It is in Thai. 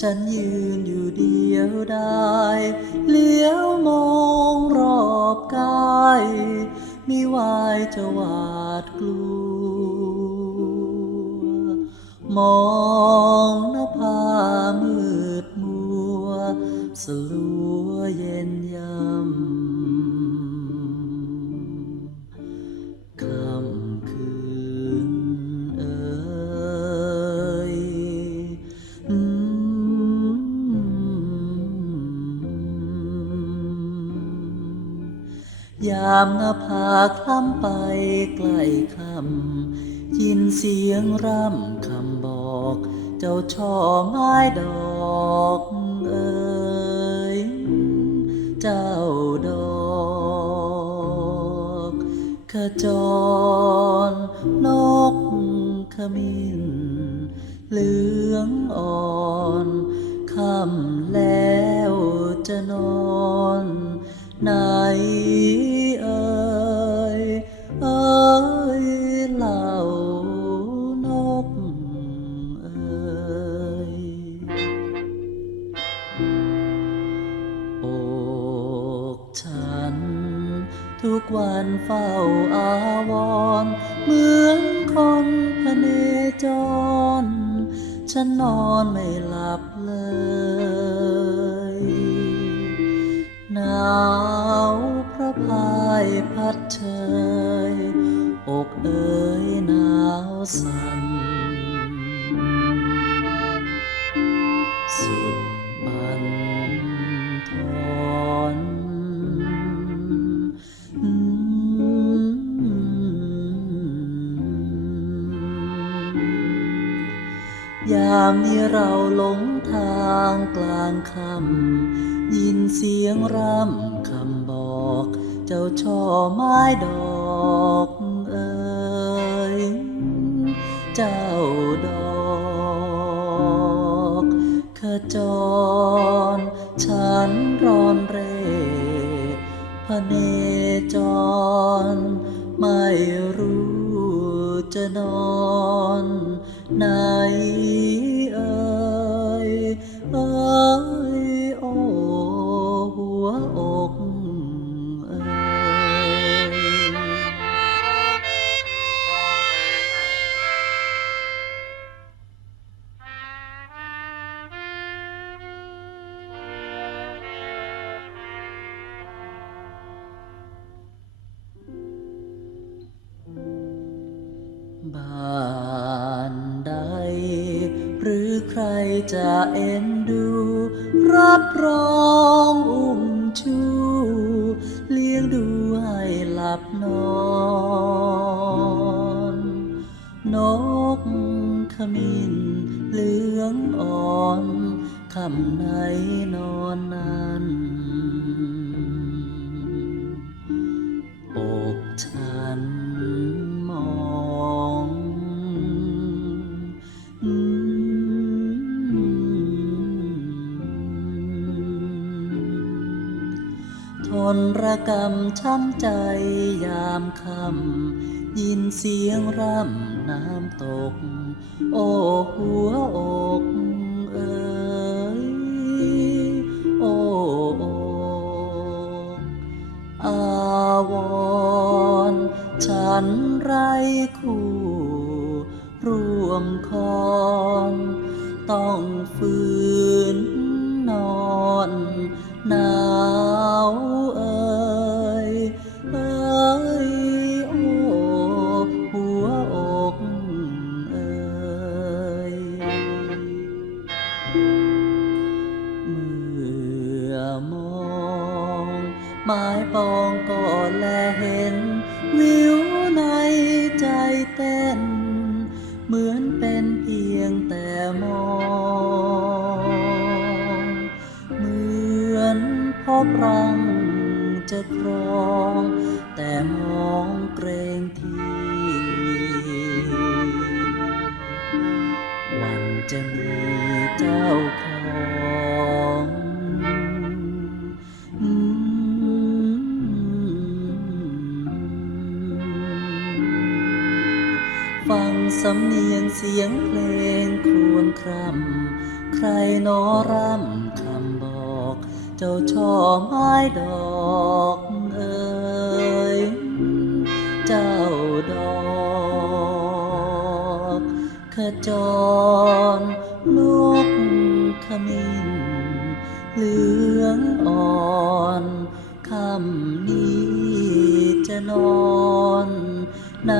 ฉันยืนอยู่เดียวได้เลี้ยวมองรอบกายมิวายจะหวาดกลัว มองหน้าผามืดมัว สลัวเย็นยำามหน้าผาคล้ำไปใกล้ค่ำยินเสียงร่ำคำบอก เจ้าช่อไม้ดอกเอ่ยเจ้าดอกขจรนกขมิ้นเหลืองอ่อนคำแล้วจะนอน ไหน ทุกวันเฝ้าอาวรเหมือนคนพเนจร ฉันนอนไม่หลับเลย หนาวพระพายพัดเชยอกเอ๋ยหนาวสั่นสุดบัน ยามนี้เราหลงทางกลางคำยินเสียงร่ำคำบอก เจ้าช่อไม้ดอกเอ่ยเจ้าดอกขจร ฉันร้อนเร่พระเนจร ไม่รู้จะนอน ไหนเอ่ยเอ่ จะเอ็นดู รับรองอุ้มชูเลี้ยงดูให้หลับนอน นกขมิ้นเหลืองอ่อนคำไหนนอนนั้น ทนระกำช้ำใจยามคำยินเสียงร่ำน้ำตก โอ้หัวอกเอ๋ยโอ้ออาวรฉันไรคู่ ร่วมคอนต้องฝืนนอน หนาวเอ่ยเอ่ยโอ้หัว พบรังจะครอง แต่มองเกรงทีวันจะมีเจ้าของฟังสำเนียงเสียงเพลงครวญคร่ำใครนอร่ำค เจ้าช่อไม้ดอกเอ๋ยเจ้าดอกขจรลูกขมิ้นเหลืองอ่อนคำนี้จะนอนไหน